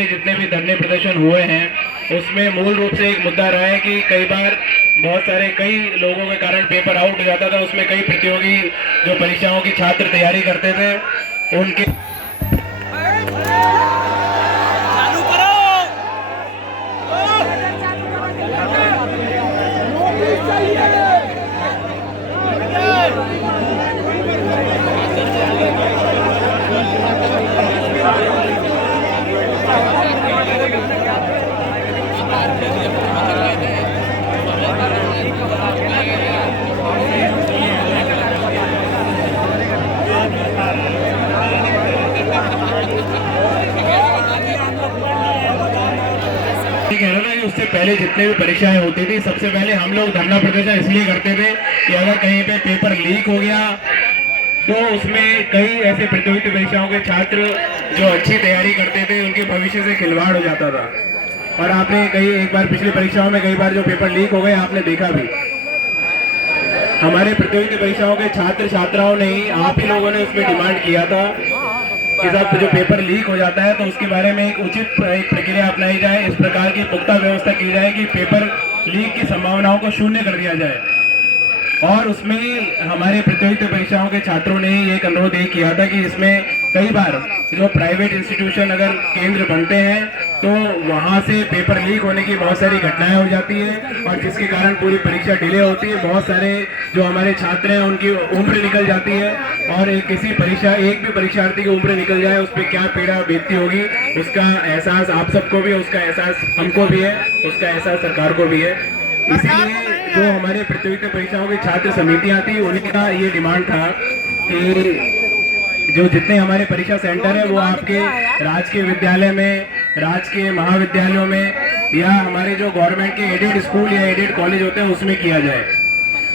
हमारे जितने भी धरने प्रदर्शन हुए हैं उसमें मूल रूप से एक मुद्दा रहा है कि कई बार कई लोगों के कारण पेपर आउट हो जाता था। उसमें कई प्रतियोगी जो परीक्षाओं की छात्र तैयारी करते थे उनके कह रहा था कि उससे पहले जितने भी परीक्षाएं होती थी सबसे पहले हम लोग धरना प्रदर्शन इसलिए करते थे कि अगर कहीं पे पेपर लीक हो गया तो उसमें कई ऐसे प्रतियोगिता परीक्षाओं के छात्र जो अच्छी तैयारी करते थे उनके भविष्य से खिलवाड़ हो जाता था। और आपने एक बार पिछली परीक्षाओं में कई बार जो पेपर लीक हो गए आपने देखा भी। हमारे प्रतियोगिता परीक्षाओं के छात्र छात्राओं ने ही आप ही लोगों ने उसमें डिमांड किया था कि साहब जो पेपर लीक हो जाता है तो उसके बारे में एक उचित प्रक्रिया अपनाई जाए, इस प्रकार की पुख्ता व्यवस्था की जाए कि पेपर लीक की संभावनाओं को शून्य कर दिया जाए। और उसमें हमारे प्रतियोगिता परीक्षाओं के छात्रों ने एक अनुरोध ये किया था कि इसमें कई बार जो प्राइवेट इंस्टीट्यूशन अगर केंद्र बनते हैं तो वहाँ से पेपर लीक होने की बहुत सारी घटनाएं हो जाती है और जिसके कारण पूरी परीक्षा डिले होती है। बहुत सारे जो हमारे छात्र हैं उनकी उम्र निकल जाती है और एक भी परीक्षार्थी की उम्र निकल जाए उस पर क्या पीड़ा बीतती होगी उसका एहसास आप सबको भी है, उसका एहसास हमको भी है, उसका एहसास सरकार को भी है। इसीलिए जो हमारे प्रतियोगिता परीक्षाओं की छात्र समितियां थी उनका ये डिमांड था कि जो जितने हमारे परीक्षा सेंटर है वो आपके राजकीय विद्यालय में, राजकीय महाविद्यालयों में या हमारे जो गवर्नमेंट के एडेड स्कूल या एडेड कॉलेज होते हैं उसमें किया जाए।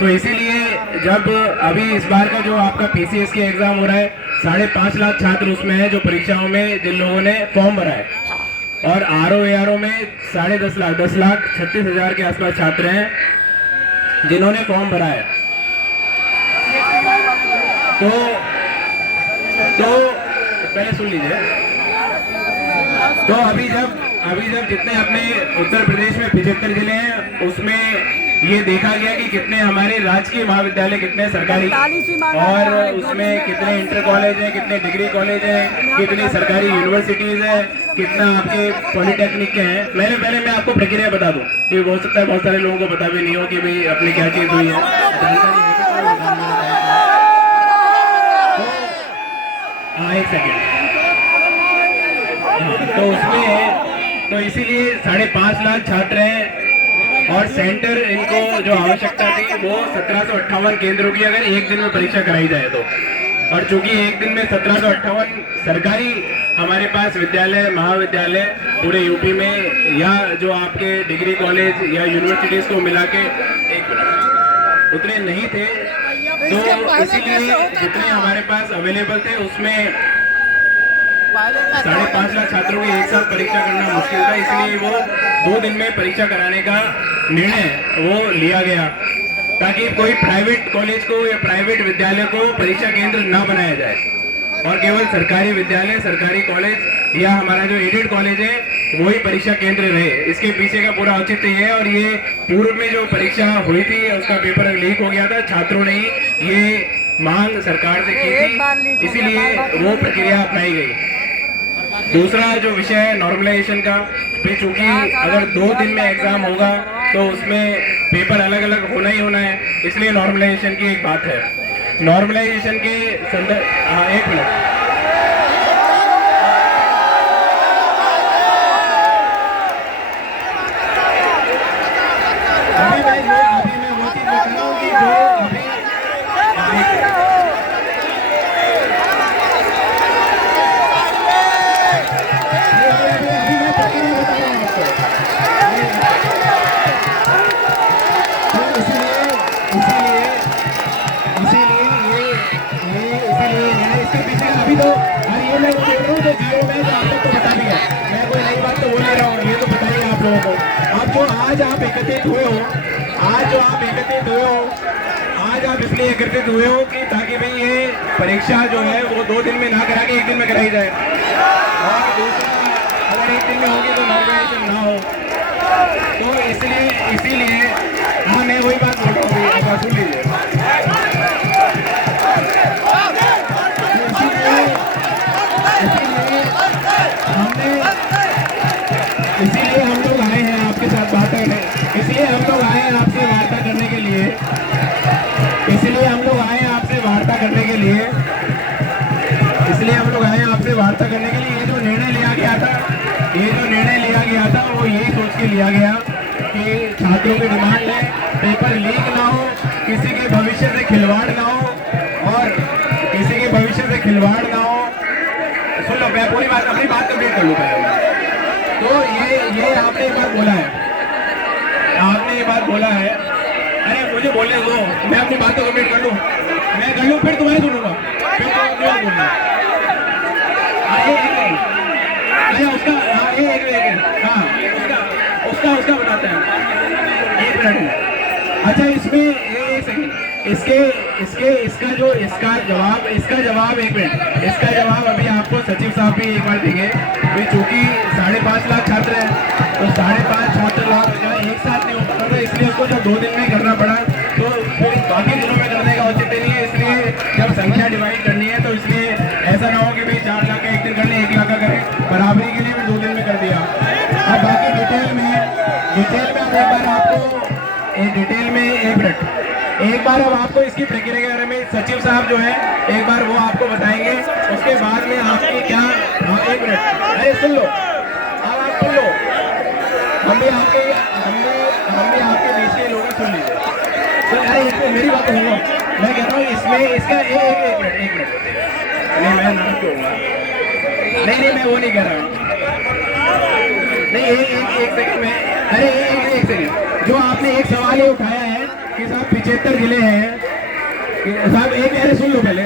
तो इसीलिए जब अभी इस बार का जो आपका पीसीएस के एग्जाम हो रहा है 5.5 लाख छात्र उसमें है जो परीक्षाओं में जिन लोगों ने फॉर्म भरा है और आरओ में 10.5 लाख 36,000 के आसपास छात्र हैं जिन्होंने फॉर्म भरा है। तो पहले सुन लीजिए। तो अभी जब जितने अपने उत्तर प्रदेश में 75 जिले हैं उसमें ये देखा गया कि कितने हमारे राजकीय महाविद्यालय, कितने सरकारी और उसमें कितने इंटर कॉलेज हैं, कितने डिग्री कॉलेज हैं, कितनी सरकारी यूनिवर्सिटीज हैं, कितना आपके पॉलिटेक्निक के हैं। पहले मैं आपको प्रक्रिया बता दूं कि हो सकता है बहुत सारे लोगों को पता भी नहीं हो कि भाई अपनी क्या चीज हुई है। हाँ एक सेकेंड। तो उसमें तो इसीलिए 5.5 लाख छात्र हैं और सेंटर इनको जो आवश्यकता थी वो 1758 केंद्रों की अगर एक दिन में परीक्षा कराई जाए तो। और चूंकि एक दिन में 1758 सरकारी हमारे पास विद्यालय महाविद्यालय पूरे यूपी में या जो आपके डिग्री कॉलेज या यूनिवर्सिटीज को मिला के उतने नहीं थे तो इसीलिए जितने हमारे पास अवेलेबल थे उसमें 5.5 लाख छात्रों की एक साथ परीक्षा करना मुश्किल था। इसलिए वो 2 दिन में परीक्षा कराने का निर्णय वो लिया गया ताकि कोई प्राइवेट कॉलेज को या प्राइवेट विद्यालय को परीक्षा केंद्र न बनाया जाए और केवल सरकारी विद्यालय, सरकारी कॉलेज या हमारा जो एडेड कॉलेज है वही परीक्षा केंद्र रहे। इसके पीछे का पूरा औचित्य है। और ये पूर्व में जो परीक्षा हुई थी उसका पेपर लीक हो गया था, छात्रों ने ही ये मांग सरकार से की थी, इसीलिए वो प्रक्रिया अपनाई गई। दूसरा जो विषय है नॉर्मलाइजेशन का, चूंकि अगर 2 दिन में एग्जाम होगा तो उसमें पेपर अलग अलग होना ही होना है, इसलिए नॉर्मलाइजेशन की एक बात है। नॉर्मलाइजेशन के संदर्भ एक मिनट अभी मैं वो चीज बता रहा हूँ कि जो अभी तो ये मैं बोल रहा हूँ जो जीरो में जो आप लोग को बता दिया, मैं कोई नई बात तो बोल नहीं रहा हूँ, ये तो बताइए आप लोगों को। अब जो आज आप एकत्रित हुए हो, आज आप इसलिए एकत्रित हुए हो कि ताकि भाई ये परीक्षा जो है वो 2 दिन में ना करा के 1 दिन में कराई जाए। और दूसरा अगर अगर एक दिन में होगी तो नॉर्मलाइजेशन ना हो, तो इसीलिए हाँ मैं वही बात बोल रहा हूँ, आप सुन लीजिए। इसीलिए हम लोग आए हैं आपके साथ बात करने, इसलिए हम लोग आए हैं आपसे वार्ता करने के लिए, इसलिए हम लोग आए हैं आपसे वार्ता करने के लिए, इसलिए हम लोग आए हैं आपसे वार्ता करने के लिए। ये जो निर्णय लिया गया था, ये जो निर्णय लिया गया था वो यही सोच के लिया गया कि छात्रों की डिमांड है पेपर लीक ना हो, किसी के भविष्य से खिलवाड़ ना हो, और किसी के भविष्य से खिलवाड़ ना हो। सुन लो, मैं पूरी बात अपनी बात कंप्लीट कर लूँ पहले। तो ये आपने एक बात बोला है, आपने ये बात बोला है, अरे मुझे बोलने दो, मैं अपनी बात को कंप्लीट कर लूँ, मैं कर लूँ फिर तुम्हारी सुनूंगा, फिर तो बोलना। अरे उसका हाँ एक हाँ उसका बताते हैं, एक मिनट। अच्छा इसमें एक सेकंड, इसका जवाब एक मिनट, इसका जवाब अभी आपको सचिव साहब भी एक बार देंगे। तो चूंकि 5.5 लाख छात्र हैं, तो 5.5 छात्र लाख एक साथ नहीं हो पाता था, इसलिए उसको जब 2 दिन में करना पड़ा, तो फिर बाकी दिनों में करने का औचित्य नहीं है। इसलिए जब संख्या डिवाइड करनी है तो इसलिए ऐसा ना हो कि भाई 4 लाख का एक दिन कर ले, 1 लाख का करें, बराबरी के लिए भी 2 दिन में कर दिया। अब बाकी डिटेल में अब एक बार आपको डिटेल में एक बार अब आपको इसकी प्रक्रिया के बारे में सचिव साहब जो है एक बार वो आपको बताएंगे। उसके बाद में आपकी क्या, हाँ एक मिनट, अरे सुन लो, अब आप सुन लो, हम भी आपके बीच के लोग हैं, सुन लीजिए। तो अरे मेरी बात सुनो, मैं कहता हूँ इसमें इसका एक मिनट नहीं, मैं नाम क्यों नहीं मैं वो नहीं कह रहा हूँ, नहीं एक सेकंड में, अरे एक सेकंड, जो आपने एक सवाल ये उठाया है कि साहब 75 जिले हैं साहब, एक अरे सुन लो पहले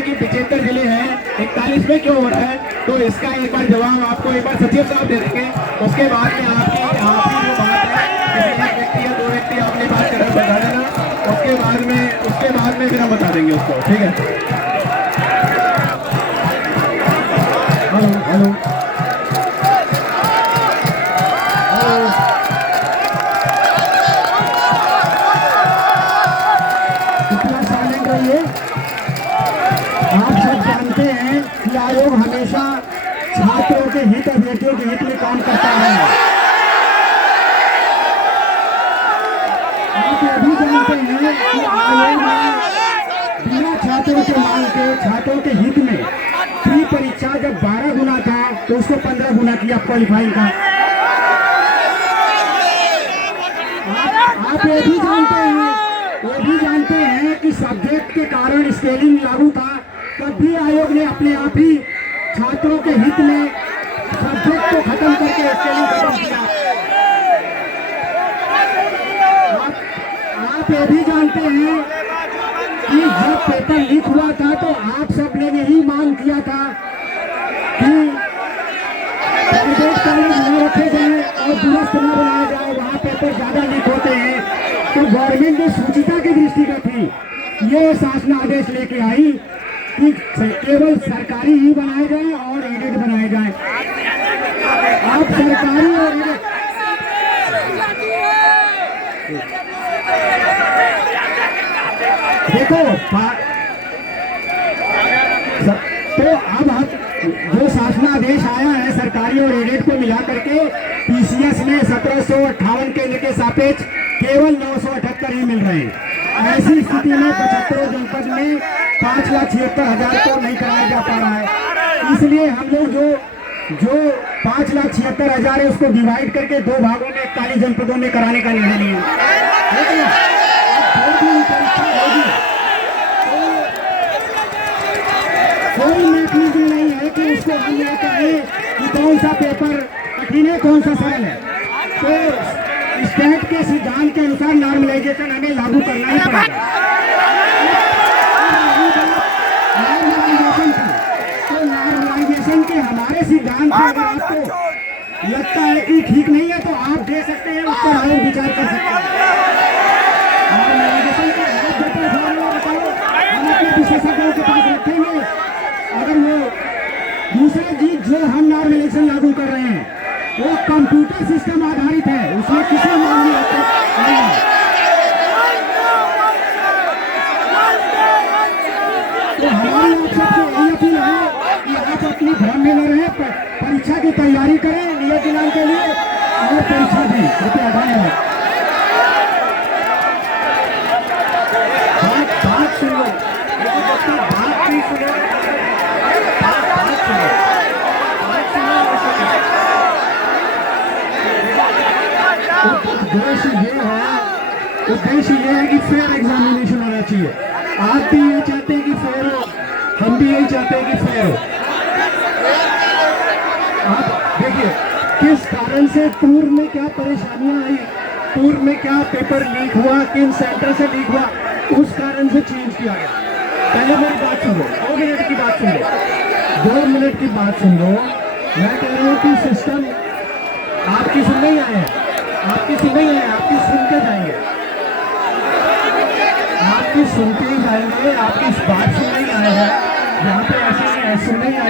कि 75 जिले हैं, 41 में क्यों हो रहा है, तो इसका एक बार जवाब आपको एक बार सचिव साहब दे देंगे। उसके बाद में आपकी जो बात है, एक व्यक्ति या 2 व्यक्ति आपने बात कर बता देना, उसके बाद में फिर हम बता देंगे उसको, ठीक है। हेलो आप सब जानते हैं कि आयोग हमेशा छात्रों के हित, अभ्यर्थियों के हित में काम करता है। आप ये भी जानते हैं कि आयोग ने बिना छात्रों के मांग के, छात्रों के हित में प्री परीक्षा जब 12 गुना था तो उसको 15 गुना किया क्वालिफाइंग का। आप ये भी जानते हैं कि सब्जेक्ट के कारण स्केलिंग लागू था, तब भी आयोग ने अपने आप ही छात्रों के हित में सब्जेक्ट को खत्म करके स्केलिंग खत्म किया। आप ये भी जानते हैं कि जब पेपर लीक हुआ था तो आप सब ने यही मांग किया था कि प्राइवेट कॉलेज न रखे जाए और दुरुस्त न बनाया जाए, वहाँ पेपर ज्यादा लीक होते हैं। तो गवर्नमेंट ने सूचिता की दृष्टिगत ही ये शासनादेश लेके आई कि केवल सरकारी ही बनाए जाए और एडेड बनाए जाए। आप सरकारी और देखो तो अब जो शासनादेश आया है सरकारी और एडेड को मिला करके पीसीएस में 1758 केंद्र के सापेक्ष केवल 978 ही मिल रहे हैं। ऐसी स्थिति में 75 जनपद में 5,76,000 को नहीं कराया जा पा रहा है। इसलिए हम लोग जो 5,76,000 है उसको डिवाइड करके 2 भागों में 41 जनपदों में कराने का निर्णय लिया। कोई मैकेनिज्म नहीं है कि उसको हम ये कहें कि कौन सा पेपर कठिन है कौन सा सरल है। तो स्टेट के सिद्धांत के अनुसार नॉर्मलाइजेशन हमें लागू करना ही पड़ेगा। तो नॉर्मलाइजेशन के हमारे सिद्धांत से अगर आपको लगता है कि ठीक नहीं है तो आप दे सकते हैं, उस पर और विचार कर सकते हैं। नॉर्मलाइजेशन के बताओ, हम अपने विशेषज्ञों के पास रखेंगे। अगर वो दूसरा जी जो हम नॉर्मलाइजेशन लागू कर रहे हैं वो कंप्यूटर सिस्टम आधारित है, उसमें किसी मामले नहीं है। तो हमारी आप सबसे यही अपील है कि आप अपनी ध्यान में न रहे, परीक्षा की तैयारी करें नियत दिनांक के लिए और परीक्षा दें। कृपया धन्यवाद। बात सुन लो, बात नहीं सुनो, बात सुनो। उद्देश्य ये है कि फेयर एग्जामिनेशन होना चाहिए। आप भी ये चाहते हैं कि फेयर हो, हम भी यही चाहते हैं कि फेयर हो। आप देखिए किस कारण से पूर्व में क्या परेशानियां आई, पूर्व में क्या पेपर लीक हुआ, किन सेंटर से लीक हुआ, उस कारण से चेंज किया गया। पहले मेरी बात सुन लो, 2 मिनट की बात सुन लो, 2 मिनट की बात सुन लो। मैं कह रहा हूँ कि सिस्टम आपकी सुनने ही आए हैं, आपकी सुनने ही आए, आपकी सुन के जाएंगे, आपकी सुनते ही जाएंगे, आपकी इस बात सुनने ही आए हैं। यहाँ पे ऐसे सुनने ही आए।